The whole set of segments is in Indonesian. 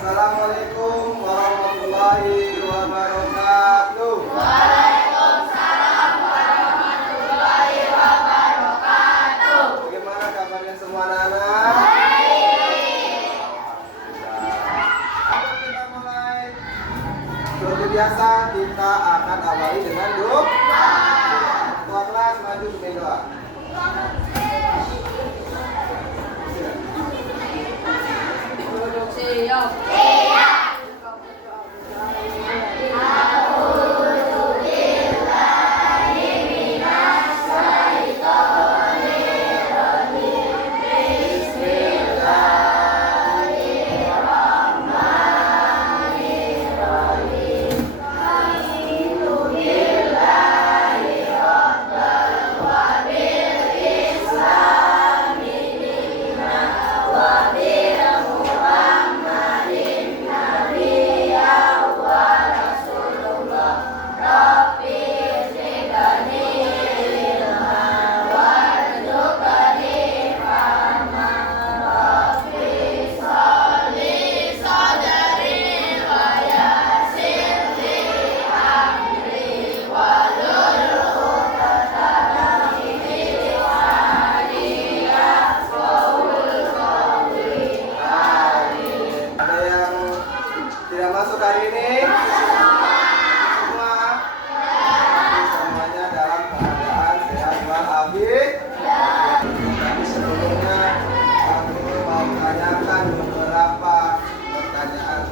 Assalamualaikum warahmatullahi wabarakatuh. Waalaikumsalam warahmatullahi wabarakatuh. Bagaimana kabarnya semua anak-anak? Baik. Ayo kita mulai. Seperti biasa kita akan awali dengan doa. Ketua kelas maju bikin doa. Duduk siap. Masuk hari ini semua semuanya dalam keadaan sehat walafiat. Tapi sebelumnya kami mau menanyakan beberapa pertanyaan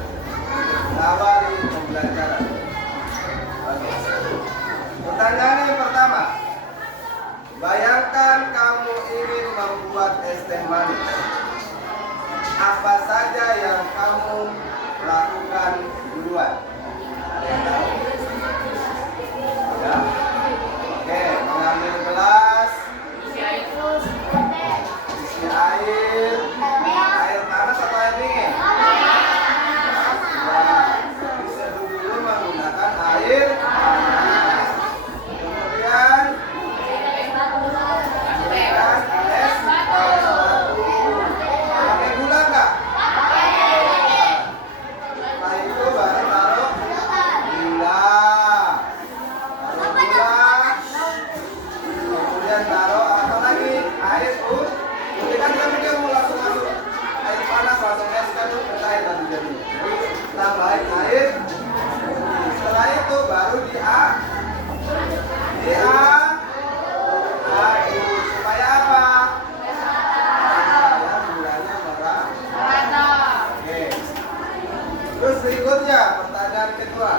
awali pembelajaran. Pertanyaan yang pertama, bayangkan kamu ingin membuat es teh manis. Apa saja yang kamu lakukan duluan? Ada yang tahu? Ya? Oke, mengambil gelas, isi air, air panas atau air dingin? Ya, diseduh dulu menggunakan air panas. Kemudian es batu. Pakai gula nggak? Setelah itu baru taruh gula, kemudian taruh apa lagi? Air putih. Kan dia mikir mau langsung masuk air panas, langsung es kan cair nanti jadi. Tambahin air putih. Setelah itu baru diaduk. Supaya apa? Supaya gulanya merata. Oke. Terus berikutnya pertanyaan kedua.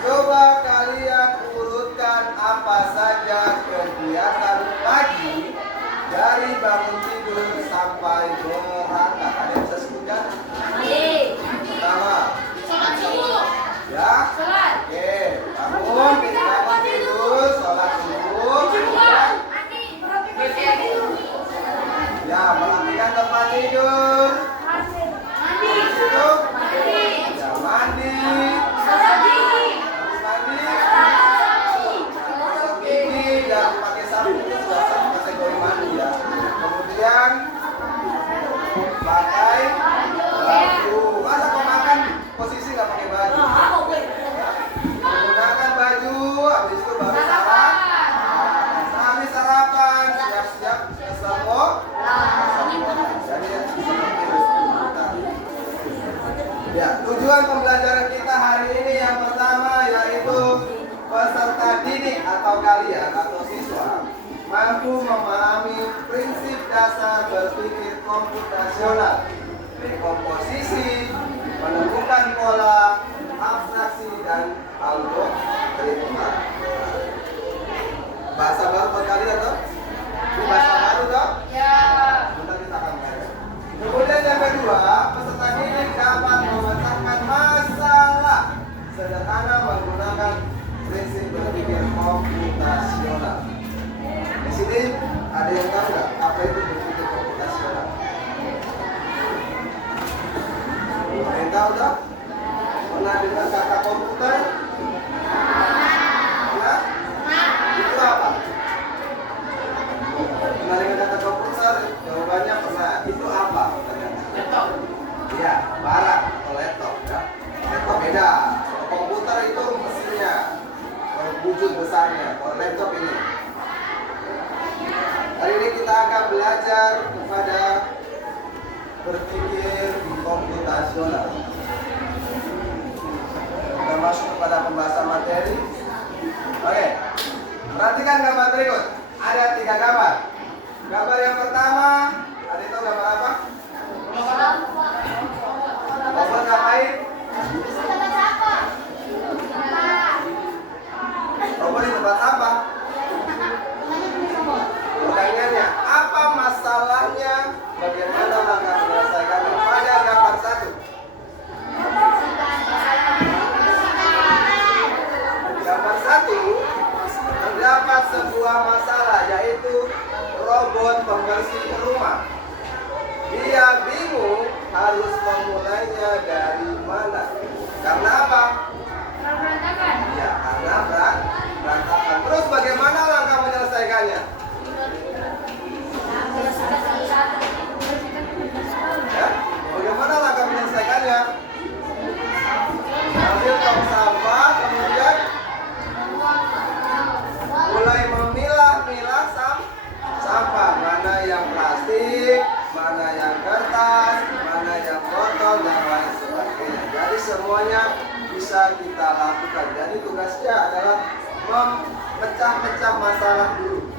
Coba kalian urutkan apa saja kegiatan pagi dari bangun tidur sampai berangkat. Ada yang bisa sebutkan? Pertama, Sholat subuh. ya. Sholat. Oke, bangun tidur, sholat subuh. Ya, merapikan tempat tidur. Habis itu, ya mandi. Habis mandi, gosok gigi dan pakai sabun itu sudah satu kategori mandi ya. Kemudian pakai baju. Masa kau makan posisi nggak pakai baju? Menggunakan baju, habis itu baru sarapan. Habis sarapan, siap-siap ke sekolah. Jadi seperti itu. Ya, tujuan pembelajaran kita hari ini yang pertama yaitu peserta didik atau kalian atau siswa mampu memahami prinsip dasar berpikir komputasional, dekomposisi, menemukan pola, abstraksi, dan algoritma. Bahasa baru buat kalian toh? Ini bahasa baru toh? Ya. Bentar kita akan belajar. Kemudian yang kedua, peserta didik dapat memecahkan masalah sederhana menggunakan prinsip berpikir komputasional. Di sini ada yang tahu nggak apa itu berpikir komputasional? Ada yang tahu tak? Pernah dengar kata komputer? Ya? Itu apa? Pernah dengar kata komputer? Jawabannya pernah. Itu apa? Ya, barang. berpikir komputasional. Kita masuk kepada pembahasan materi. Oke, perhatikan gambar berikut. Ada 3 gambar. Gambar yang pertama, ada itu gambar apa? Robot ngapain? Robot di tempat apa? Pertanyaannya, apa masalahnya? Bagaimana langkah menyelesaikannya? Pada gambar 1. Gambar 1 terdapat sebuah masalah, yaitu robot pembersih rumah. Dia bingung harus memulainya dari mana. Karena apa? Ya, karena berantakan. Terus bagaimana langkah menyelesaikannya? Ya, bagaimana langkah menyelesaikannya? Ambil tong sampah, kemudian mulai memilah-milah sampah. Mana yang plastik, mana yang kertas, mana yang botol, dan lain sebagainya. Jadi semuanya bisa kita lakukan. Jadi tugasnya adalah memecah-mecah masalah dulu.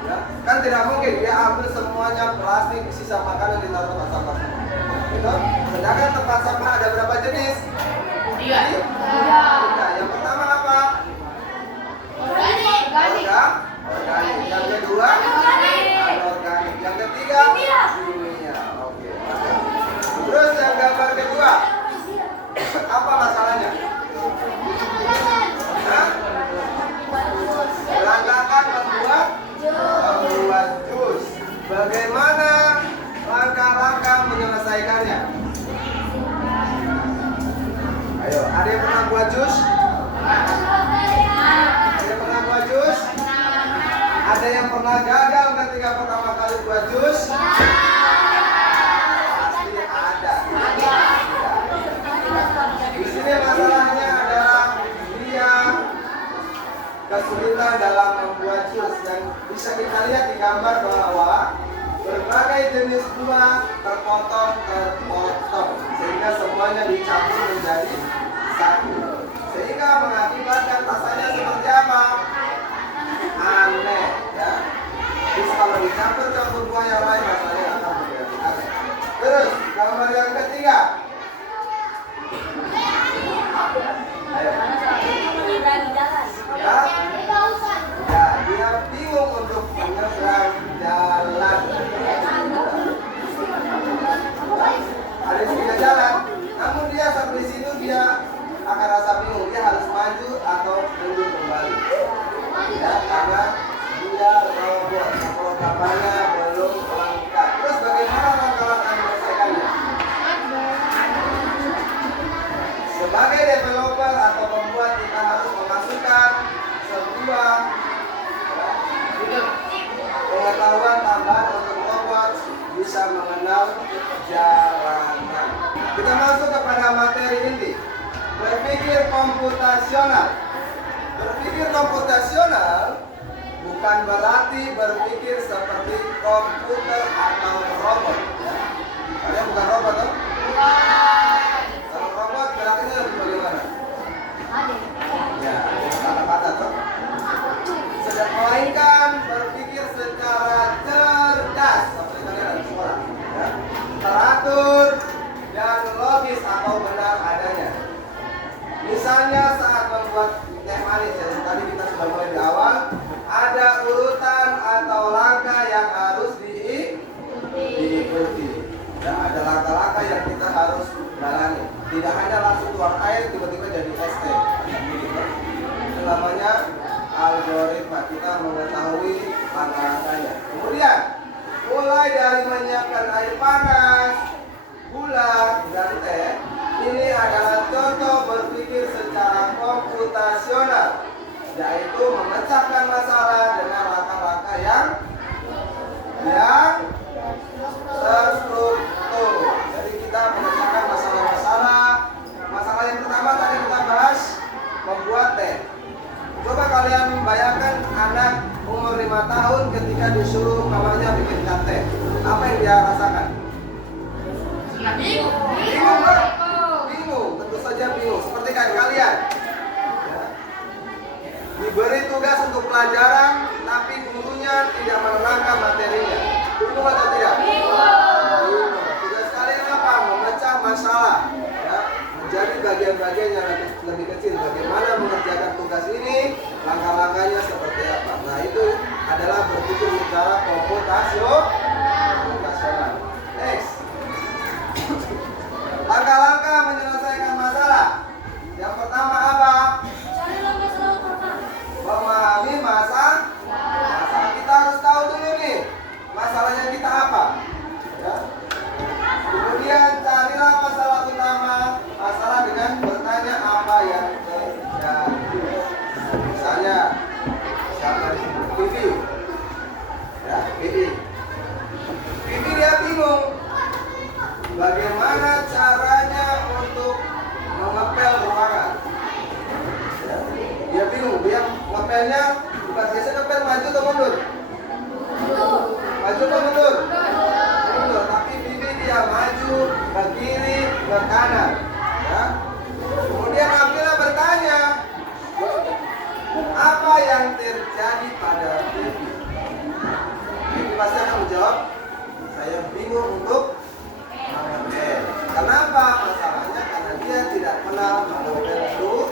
Ya, kan tidak mungkin dia ambil semuanya plastik, sisa makanan ditaruh tempat sampah. Gitu? Sedangkan tempat sampah ada berapa jenis? 3. Yang pertama apa? Organik. Yang kedua anorganik. Yang ketiga kimia. Oke. Terus yang gambar kedua, apa masalahnya? Berantakan membuat jus. Bagaimana langkah-langkah menyelesaikannya? Ayo, ada yang pernah buat jus? Ada yang pernah buat jus? Ada yang pernah gagal ketika pertama kali buat jus? Pasti ada. Di sini masalahnya adalah dia kesulitan dalam membuat jus, dan bisa kita lihat di gambar bahwa berbagai jenis buah terpotong sehingga semuanya dicampur menjadi satu, sehingga mengakibatkan rasanya seperti apa? Aneh, ya. Terus kalau dicampur buah yang lain rasanya akan menjadi aneh. Terus gambar yang ketiga. Ayo. Ya, dia bingung untuk menyeberang jalan. Ada 3 jalan, namun dia sampai situ dia akan rasa bingung. Dia harus maju atau mundur kembali. Ya, karena dia robot, perlengkapannya belum lengkap. Terus bagaimana langkah-langkah menyelesaikannya? Sebagai developer atau pembuat, kita harus memasukkan sebuah pengetahuan tambahan untuk robot bisa mengenal jalanan. Kita masuk kepada materi inti, berpikir komputasional. Berpikir komputasional bukan berarti berpikir seperti komputer atau robot. Kalian bukan robot, toh? Kalau robot geraknya lebih bagaimana? Ya, kata-kata, toh. Sedang melainkan berpikir secara cerdas, seperti kalian ada di sekolah, ya. Teratur dan logis atau benar adanya. Misalnya saat membuat teh manis, ya, tadi kita sudah mulai di awal, ada urutan atau langkah yang harus diikuti. Ya, ada langkah-langkah yang kita harus jalani. Tidak hanya langsung tuang air tiba-tiba jadi es teh. Itu namanya algoritma. Kita mengetahui langkah-langkahnya. Kemudian mulai dari menyiapkan air panas, gula, dan teh. Ini adalah contoh berpikir secara komputasional, yaitu memecahkan masalah dengan langkah-langkah yang terstruktur. Jadi kita memecahkan masalah-masalah. Masalah yang pertama tadi kita bahas membuat teh. Coba kalian bayangkan anak umur 5 tahun ketika disuruh mamanya bikinkan teh. Apa yang dia rasakan? Bingung. Bingung kan? Bingung, tentu saja bingung. Seperti kayak kalian. Ya. Diberi tugas untuk pelajaran, tapi gurunya tidak menerangkan materinya. Bingung atau tidak? Bingung. Tugas kalian apa? Memecah masalah. Ya. Menjadi bagian-bagian yang lebih kecil. Bagaimana mengerjakan tugas ini? Langkah-langkahnya seperti apa? Nah itu adalah berpikir secara komputasional. Next. Langkah-langkah menyelesaikan masalah. Yang pertama apa? Carilah masalah utama. Memahami masalah. Kita harus tahu dulu nih masalahnya kita apa. Ya. Kemudian carilah masalah utama. Masalah dengan bertanya apa yang terjadi. Misalnya siapa di sini? Vivi. Ya, Vivi. Vivi dia bingung. Bagaimana caranya untuk mengepel ruangan? Ya, dia bingung. Dia ngepelnya bukan biasa ngepel maju atau mundur? Maju atau mundur? Mundur. Tapi Vivi dia maju ke kiri ke kanan. Ya. Kemudian Amila bertanya, apa yang terjadi pada Vivi? Vivi pasti akan menjawab, saya bingung untuk mengepel. Kenapa? Masalahnya karena dia tidak pernah mengepel dulu.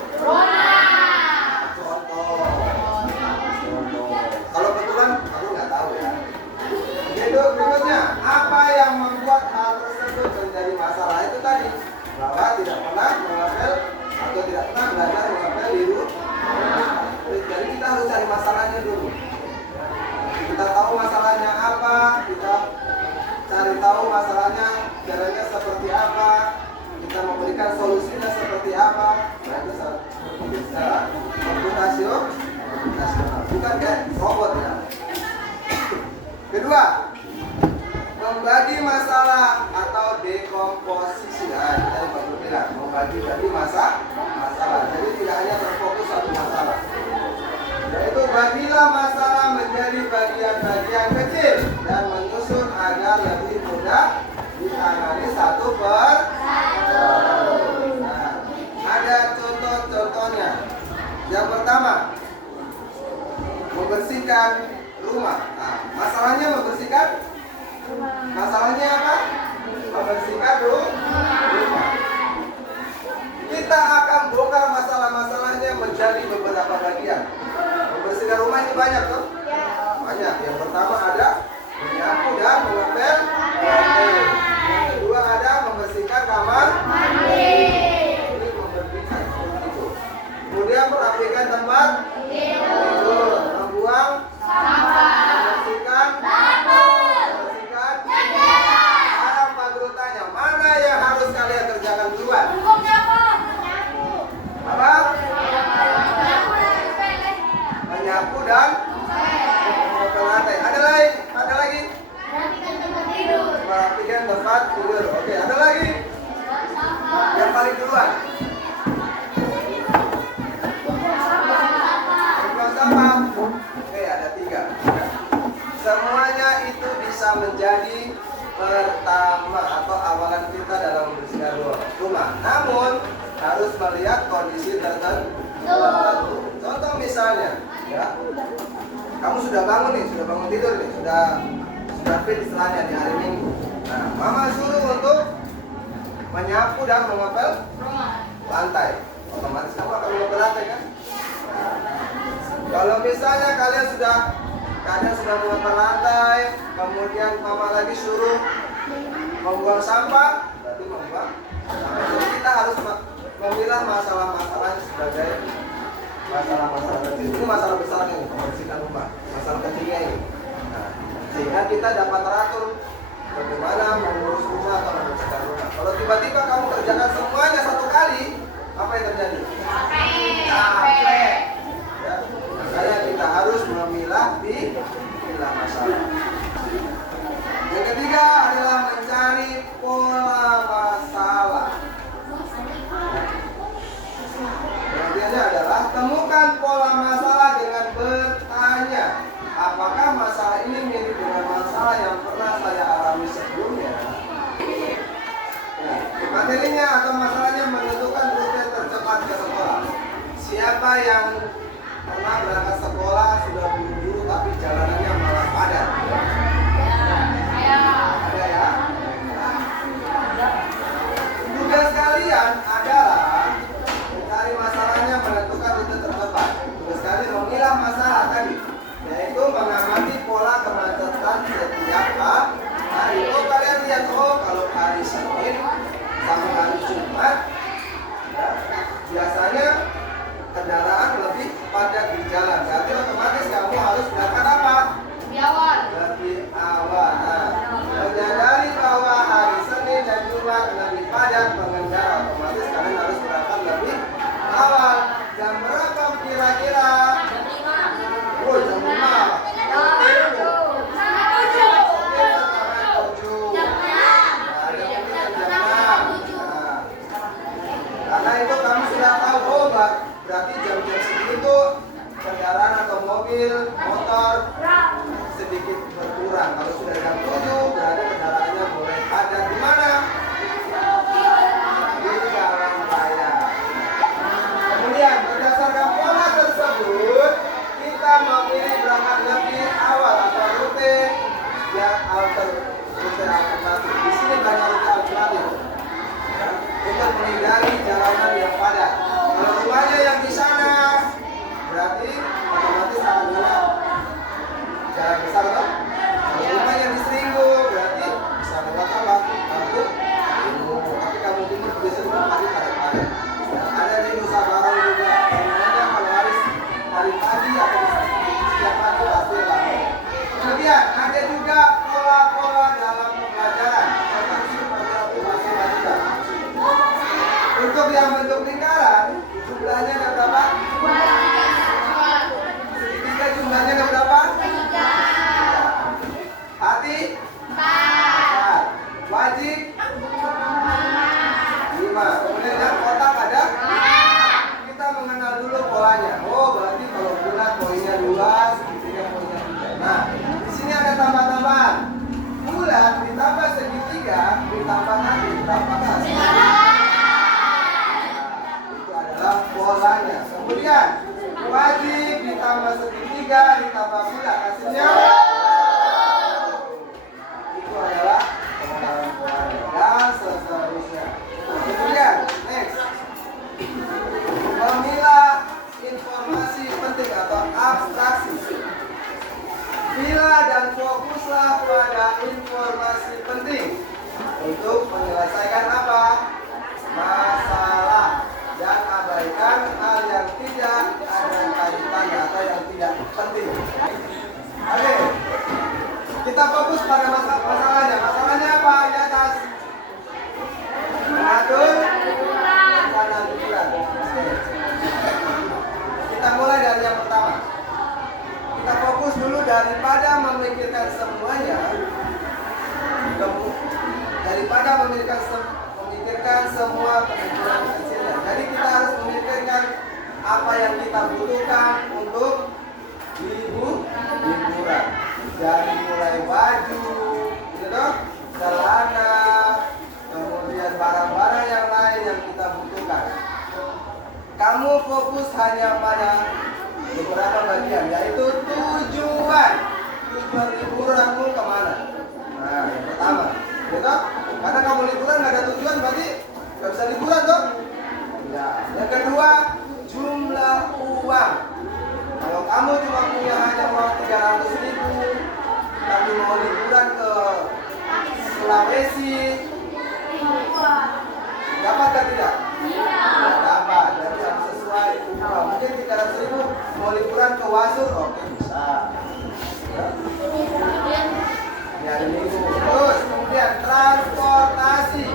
Contoh. Kalau kebetulan aku nggak tahu ya. Jadi berikutnya, apa yang membuat hal tersebut menjadi masalah itu tadi? Bahwa tidak pernah mengepel atau tidak pernah belajar mengepel di rumah. Jadi kita harus cari masalahnya dulu. Kita tahu masalahnya apa, kita cari tahu masalahnya caranya seperti apa, kita memberikan solusinya seperti apa. Nah itu secara komputasional, bukan kayak robot ya. Kedua, membagi masalah atau dekomposisi. Nah, kita baru bilang membagi masalah. Jadi tidak hanya terfokus satu masalah. Yaitu bagilah masalah menjadi bagian-bagian kecil dan menyusun agar lebih mudah ditangani satu per satu. Nah, ada contoh-contohnya. Yang pertama, membersihkan rumah. Nah, masalahnya membersihkan. Masalahnya apa? Membersihkan rumah. Kita akan bongkar masalah-masalahnya menjadi beberapa bagian. Membersihkan rumah ini banyak tuh? Banyak. Yang pertama ada menyapu dan mengepel lantai. Yang kedua ada membersihkan kamar mandi. Ini membersihkan itu. Kemudian merapikan tempat tidur, membuang sampah, membersihkan membersihkan sekarang Pak Guru tanya, mana yang harus kalian kerjakan duluan? Apa? Menyapu dan mengepel lantai. Ada lagi? Merapikan tempat tidur. Oke, ada lagi? Yang paling duluan? Membuang sampah. Oke, ada 3. Semuanya itu bisa menjadi pertama atau awalan kita dalam membersihkan rumah. Namun harus melihat kondisi tertentu. Contoh misalnya, ya, kamu sudah bangun tidur nih, sudah fit istilahnya di hari Minggu. Nah, mama suruh untuk menyapu dan mengepel lantai. Otomatis kamu akan mengepel lantai kan? Nah, kalau misalnya kalian sudah mengepel lantai, kemudian mama lagi suruh membuang sampah, berarti membuang sampah. Jadi kita harus memilah masalah-masalah sebagai masalah-masalah kecil. Ini masalah besarnya nih, membersihkan rumah. Masalah kecilnya ini. Nah, sehingga kita dapat teratur bagaimana mengurus rumah atau membersihkan rumah. Kalau tiba-tiba kamu kerjakan semuanya satu kali, apa yang terjadi? Capek. Ya, makanya kita harus memilah masalah. Yang ketiga adalah mencari pola masalah. Kemudiannya adalah temukan pola masalah dengan bertanya, apakah masalah ini mirip dengan masalah yang pernah saya alami sebelumnya? Siapa yang pernah berangkat sekolah sudah buru-buru tapi jalanannya malah padat? Ada ya? Tugas kalian adalah mencari masalahnya, menentukan rute terdepan. Tugas kalian memilah masalah tadi, yaitu mengamati pola kemacetan setiap hari. Oh, kalian lihat, oh kalau hari Senin sama hari Jumat ya, biasanya kendaraan lebih padat di jalan. Berarti otomatis kamu harus berangkat apa? Lebih awal. Nah, menyadari bahwa hari Senin dan Jumat lebih padat pengendara, otomatis kalian harus berangkat lebih awal. Jam berapa kira-kira? Oh, jam 5. Karena itu kamu sudah tahu, oh berarti jam-jam segitu tuh kendaraan atau mobil, motor sedikit berkurang. Kalau sudah jam 7 berarti kendaraannya mulai padat. Di mana? Di jalan raya. Kemudian berdasarkan pola tersebut kita memilih berangkat lebih awal atau rute yang alternatif. Di sini banyak rute alternatif ya, untuk menghindari jalanan yang padat. Kalau rumahnya yang di sana berarti otomatis akan lewat jalan besar kan? Kalau rumah yang di Seringgo berarti bisa lewat apa? Batu. Tapi kamu timur biasa juga padat padat. Ada di Nusa Baru juga. Sebenarnya kalau harus hari pagi atau setiap pagi pasti ramai. Kemudian ada juga pola-pola dalam pembelajaran. Untuk yang bentuk lingkaran, jumlahnya ada berapa? Segitiga jumlahnya ada berapa? 3. Hati? 4. Wajib? 5. Kemudian yang kotak ada? Kita mengenal dulu polanya. Oh, berarti kalau bulat poinnya 2, segitiga poinnya 3. Nah, di sini ada tambah-tambahan. Bulat ditambah segitiga ditambah hati ditambah kasih. Polanya. Kemudian wajib ditambah segitiga ditambah bulat hasilnya itu adalah pengenalan polanya dan seterusnya. Kemudian next, memilah informasi penting atau abstraksi. Pilah dan fokuslah pada informasi penting untuk menyelesaikan apa? Masalah. Dan abaikan hal yang tidak ada kaitannya atau yang tidak penting. Oke, kita fokus pada masalahnya. Masalahnya apa? Di atas mengatur rencana liburan. Kita mulai dari yang pertama. Kita fokus dulu daripada memikirkan semuanya. Daripada memikirkan semua kemungkinan kecilnya. Jadi kita harus memikirkan apa yang kita butuhkan untuk liburan. Dari mulai baju, gitu, celana, kemudian barang-barang yang lain yang kita butuhkan. Kamu fokus hanya pada beberapa bagian, yaitu tujuan liburanmu kemana. Nah, yang pertama, gitu. Karena kamu liburan nggak ada tujuan berarti nggak bisa liburan dong. Ya. Yang kedua, jumlah uang. Kalau kamu cuma punya hanya uang 300.000, tapi mau liburan ke Sulawesi, dapat atau tidak? Dapat. Jadi harus sesuai umroh. Mungkin 300.000 mau liburan ke Wasur, oke bisa. Ya, terus kemudian transportasi.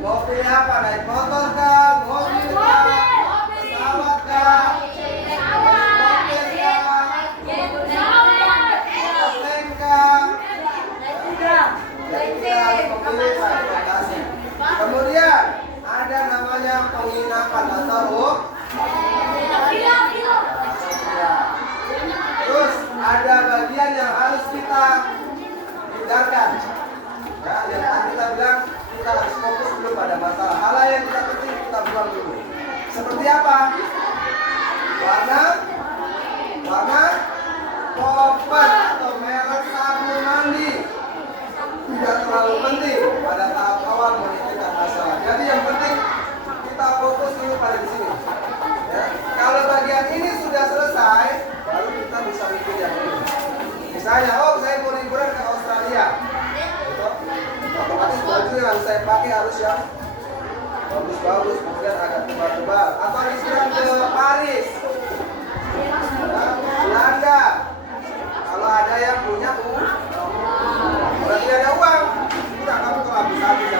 Mau pilih apa? Naik motor kah? Mobil kah? Pesawat kah? Tank kah? Jadi kita harus memilih transportasi. Kemudian ada namanya penginapan atau terus ada bagian yang harus kita hindarkan. Ya, yang tadi kita bilang kita harus fokus dulu pada masalah. Hal yang tidak penting kita buang dulu. Seperti apa? Warna koper atau merek sabun mandi. Tidak terlalu penting pada tahap awal menyelesaikan masalah. Jadi yang penting kita fokus dulu pada di sini. Ya. Kalau bagian ini sudah selesai, baru kita bisa mikir yang ini. Misalnya, oh saya mau liburan ke Australia. Gitu. Otomatis baju yang saya pakai harus yang bagus-bagus, kemudian agak tebal-tebal. Atau liburan ke Paris, Belanda. Kalau ada yang punya berarti ada uang, udah kamu habis-habis.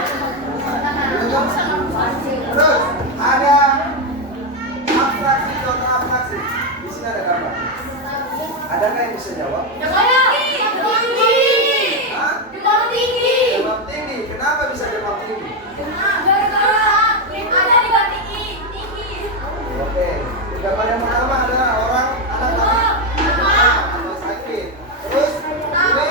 Terus ada abstraksi, contoh abstraksi. Di sini ada gambar. Ada nggak yang bisa jawab? Demam tinggi. Demam tinggi. Kenapa bisa demam tinggi? Ada di batik tinggi. Oke. Gambar yang pertama adalah orang anak atau sakit. Terus ini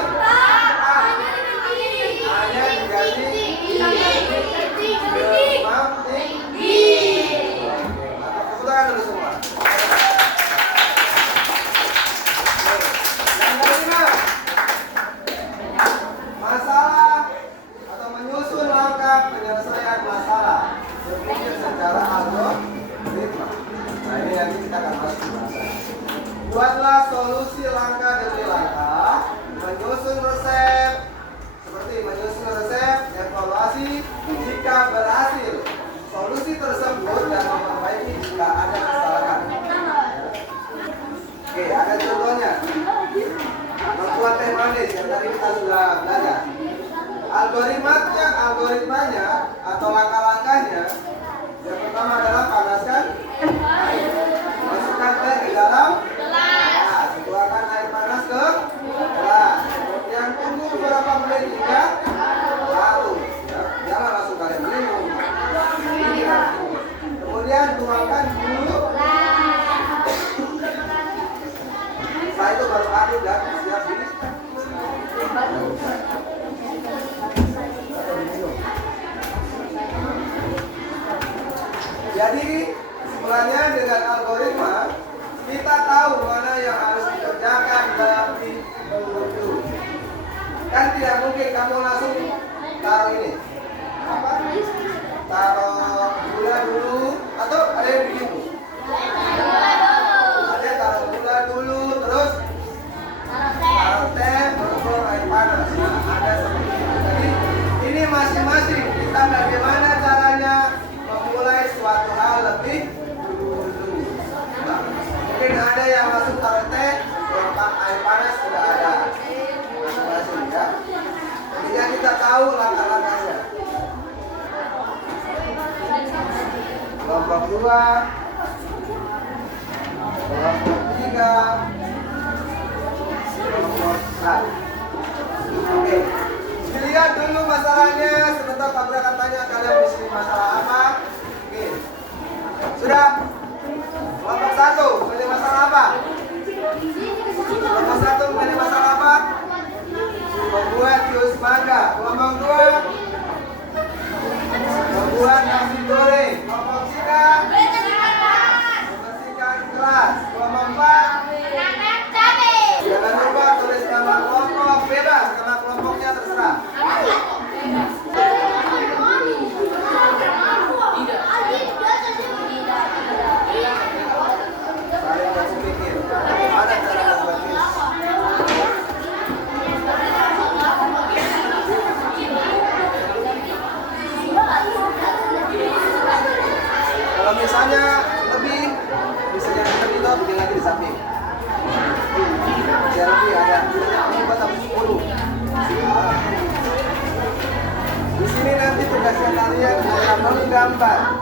hanya diganti demam tinggi. Oke. Maka tepuk tangan dulu semua. Yang kelima, masalah atau menyusun langkah penyelesaian masalah. Berpikir secara algoritma. Nah ini nanti kita akan masuk ke bahasa. Buatlah solusi langkah demi langkah, menyusun resep, seperti menyusun resep, evaluasi jika berhasil, solusi tersebut dan memperbaiki jika ada kesalahan. Oke, ada contohnya. Membuat teh manis yang tadi kita sudah belajar. Algoritmanya atau langkah-langkahnya, yang pertama adalah panaskan air, masukkan teh ke dalam gelas, tuangkan air panas ke gelas, kemudian tunggu beberapa menit hingga larut. Ya, jangan langsung kalian minum. Kemudian tuangkan dulu. Setelah itu baru aduk dan siap diminum. Jadi sebenarnya dengan algoritma kita tahu mana yang harus dikerjakan lebih dulu. Kan tidak mungkin kamu langsung taruh ini. Apa? Taruh gula dulu atau ada yang begitu? Ada yang taruh gula dulu terus taruh teh baru air panas. Nah, ada seperti itu. Jadi ini masing-masing kita bagaimana caranya memulai suatu hal lebih dulu. Nah, mungkin ada yang langsung taruh teh, tuangkan air panas sudah ada. Masing-masing ya. Jadi kita tahu langkah-langkahnya. Kelompok 2, kelompok 3, kelompok 4. Oke. Dilihat dulu masalahnya, sebentar Pak Bra akan tanya kalian di sini masalah apa. Oke. Sudah? Kelompok 1, pilih masalah apa? Kelompok 1 pilih masalah apa? Membuat jus mangga. Kelompok 2 membuat nasi goreng. Kelompok 3 membersihkan kelas. Kelompok 4 jangan lupa tulis nama kelompok, bebas nama kelompoknya terserah. Saling berpikir bagaimana cara membuat jus. Kalau misalnya lebih, bisa yang lebih itu bikin lagi di samping. Biar lebih ada. Ini buat habis 10. Di sini nanti tugasnya kalian adalah menggambar.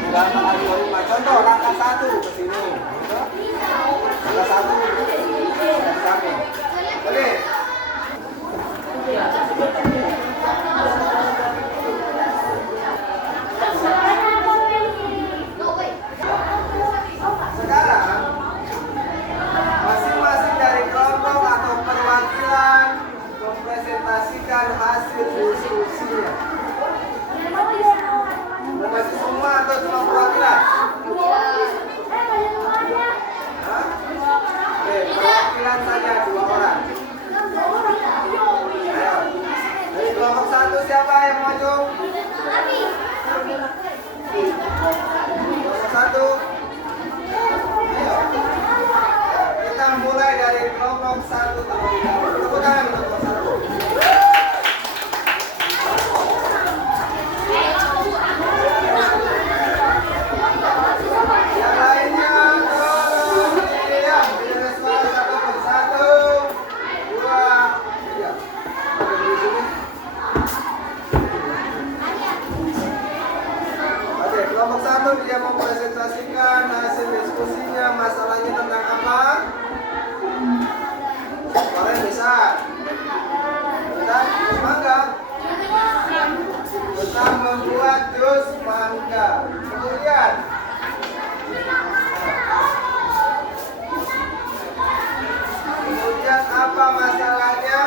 Menggambar algoritma. Contoh langkah 1 ke sini. Langkah 1 di samping. Oke. Sekarang masing-masing dari kelompok atau perwakilan mempresentasikan hasil diskusinya. Berarti semua atau cuma perwakilan? dia mempresentasikan hasil diskusinya, masalahnya tentang apa? Kalian bisa? Dan mangga? Tentang membuat jus mangga. Kemudian apa masalahnya?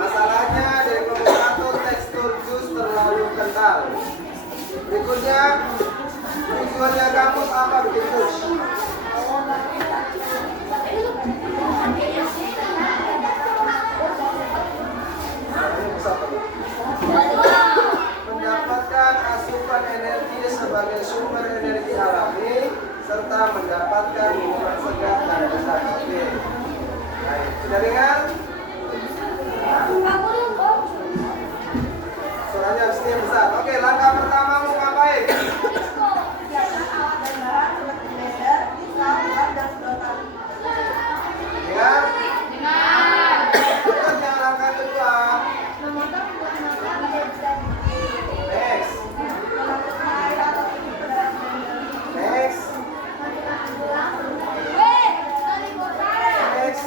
Masalahnya dari kelompok 1 tekstur jus terlalu kental. Berikutnya tujuannya kamus apa bikin jus? Mendapatkan asupan energi sebagai sumber energi alami serta mendapatkan minuman segar dan lezat. Oke. Baik, sudah dengar? Suaranya harus yang besar. Oke, langkah pertama mau ngapain? Dengar? Berikutnya langkah kedua. Next. Next. Next.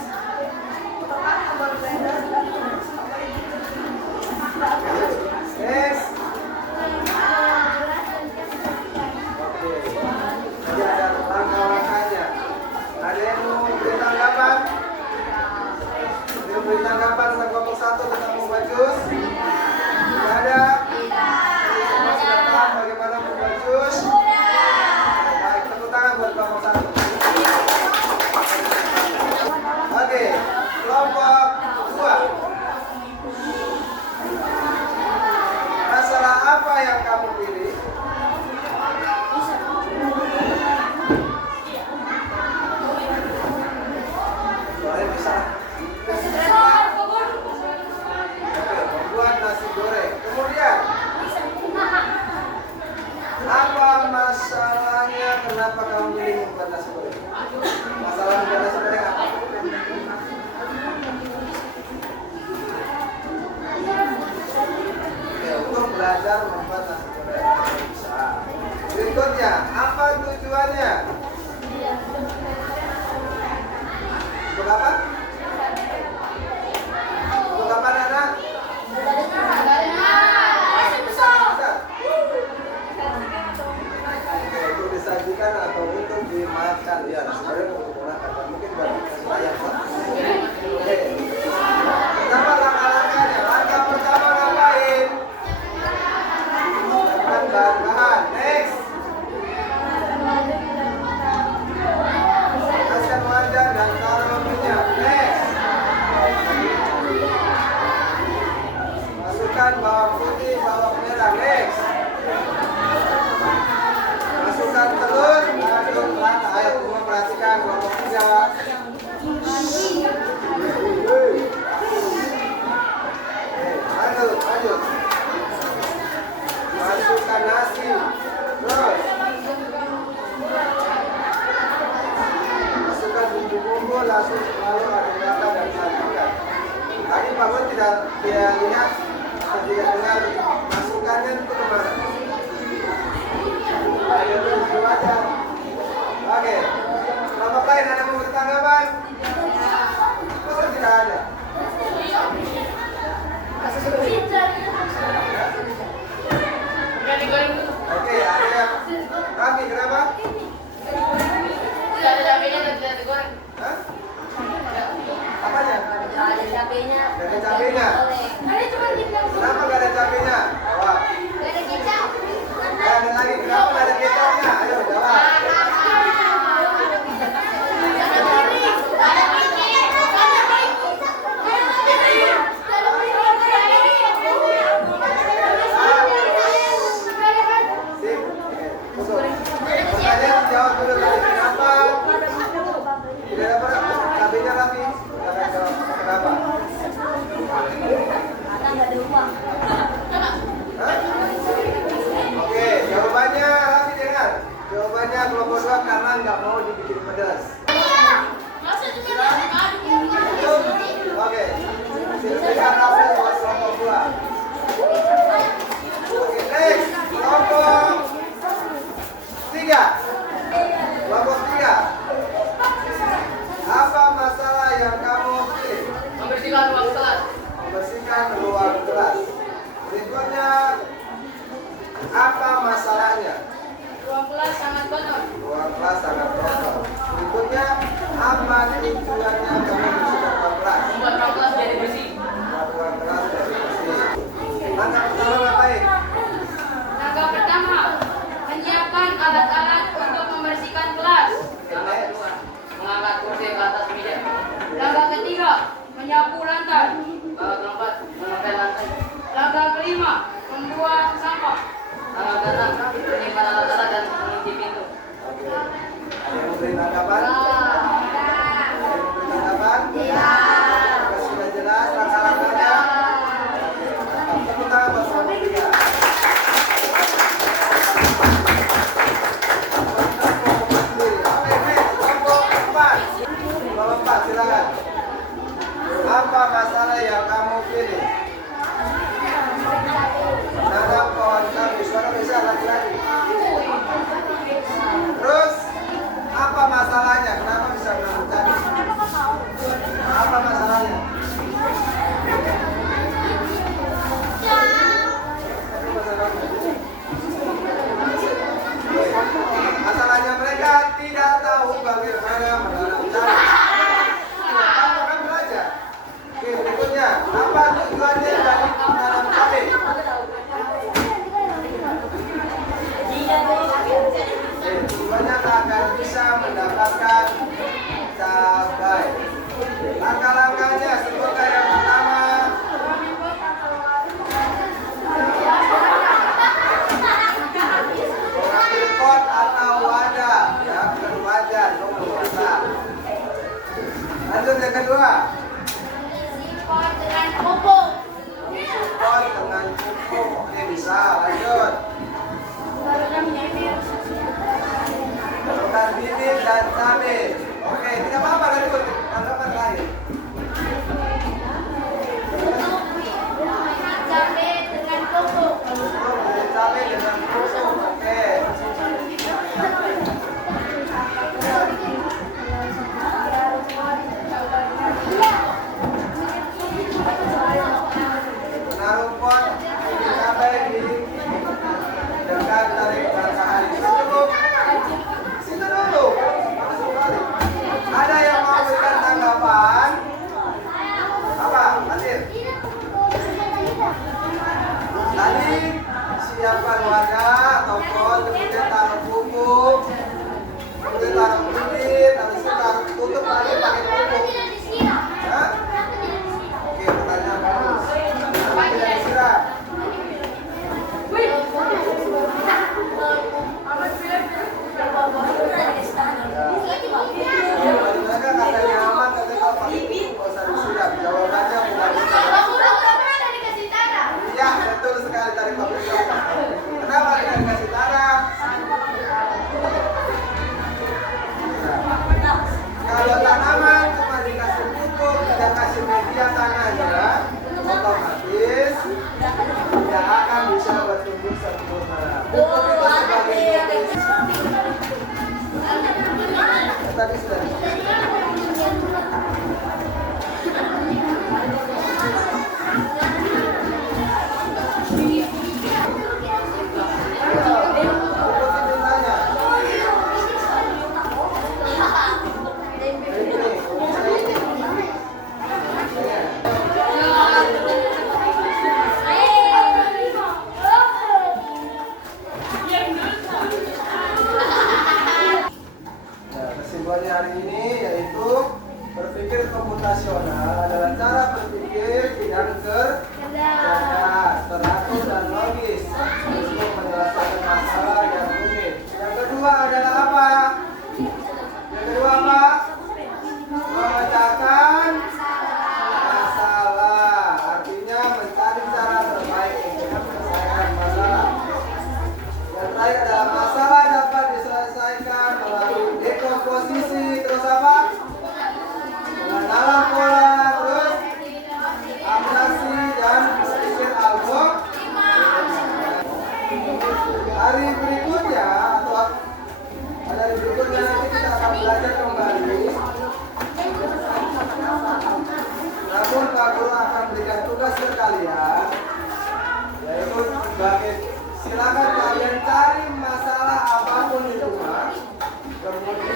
Next. Oke. Jadi ada langkah-langkahnya. Ada yang mau beri tanggapan? Ada yang beri tanggapan tentang kelompok 1 tentang membuat jus? Tidak ada? Semua sudah paham bagaimana membuat jus? Baik, tepuk tangan buat kelompok 1. Oke, kelompok 2. Masalah apa yang kamu pilih? Boleh bisa. Oke, membuat nasi goreng. Kemudian, apa masalahnya? Kenapa kamu pilih membuat nasi goreng? Masalah membuat nasi goreng apa? Oke, untuk belajar membuat nasi goreng. Bisa. Berikutnya, apa tujuannya? Untuk apa? Untuk apa, Nana? Untuk disajikan atau untuk dimakan, ya nasi goreng untuk dimakan. Mungkin buat nasi ayam, Pak. Oke. Pertama langkah-langkahnya. Langkah pertama ngapain? Siapkan bahan-bahan. Next. Panaskan wajan dan taruh minyak. Next. Masukkan bawang putih, bawang merah. Next. Masukkan telur, aduk rata. Ayo semua perhatikan kelompok 3. Aduk. Masukkan nasi. Terus masukkan bumbu-bumbu, lalu aduk rata dan sajikan. Tadi Pak Bun tidak lihat atau tidak dengar masukannya itu kemana? Ayo di wajan. Oke. Kelompok lain ada mau bertanggapan? Masa tidak ada? Oke, ada yang Rami, kenapa? Tidak ada cabenya dan tidak digoreng. Hah? Apanya? Tidak ada cabenya. Gak ada cabenya. Ada cuma tinggal. Kenapa gak ada cabenya? Jawab. Tidak ada kecap. Ada lagi, kenapa gak ada kecapnya? Ayo jawab. Sip. Oke, pertanyaan dijawab dulu tadi. Kenapa tidak dapat cabenya Rami? Silakan jawab. Kenapa? Karena nggak ada uang. membersihkan ruang kelas. Berikutnya, apa masalahnya? Ruang kelas sangat kotor. Ruang kelas sangat kotor. Berikutnya, apa tujuannya kamu membersihkan ruang kelas? Membuat ruang kelas jadi bersih. Membuat ruang kelas jadi bersih. Langkah pertama ngapain? Langkah pertama, menyiapkan alat-alat untuk membersihkan kelas. Langkah kedua, mengangkat kursi ke atas meja. Langkah ketiga, menyapu lantai. Langkah keempat, memakai lantai. Langkah kelima, membuat sampah. Langkah keenam, menyimpan alat-alat dan mengunci pintu. Ada yang memberi tanggapan? Ada yang memberi tanggapan? Apakah sudah jelas langkah-langkahnya? Tepuk tangan buat suami dia. Kelompok 4, silakan. Apa masalah yang kamu pilih? Nanam pohon sawi, suara bisa lagi-lagi. Terus, apa masalahnya? Kenapa bisa menanam cabai? Apa masalahnya? Masalahnya mereka tidak tahu bagaimana menanam cabai. Kamu akan belajar. Oke, berikutnya, apa tujuannya dari menanam cabai? Tujuannya agar bisa mendapatkan cabai. Langkah-langkahnya sebutkan yang pertama. Mengambil pot atau wadah, ya, bukan wajan, nomor wadah. Lanjut yang kedua. Pot dengan pupuk. Pot dengan pupuk, oke bisa. Lanjut. Taruhkan bibit dan cabai. Oke, tidak apa-apa lanjut. Tanggapan lain. Cabai dengan pupuk. Pupuk dari cabai dengan pupuk, oke. Menaruh pot bibit cabai di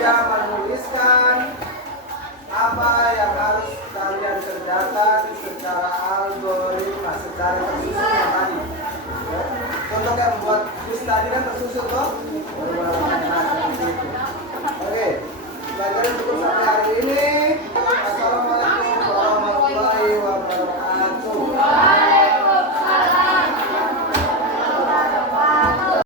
tidak menuliskan apa yang harus kalian kerjakan secara algoritma, secara tersusun yang tadi. Ya. Contoh yang buat quiz tadi kan tersusun toh.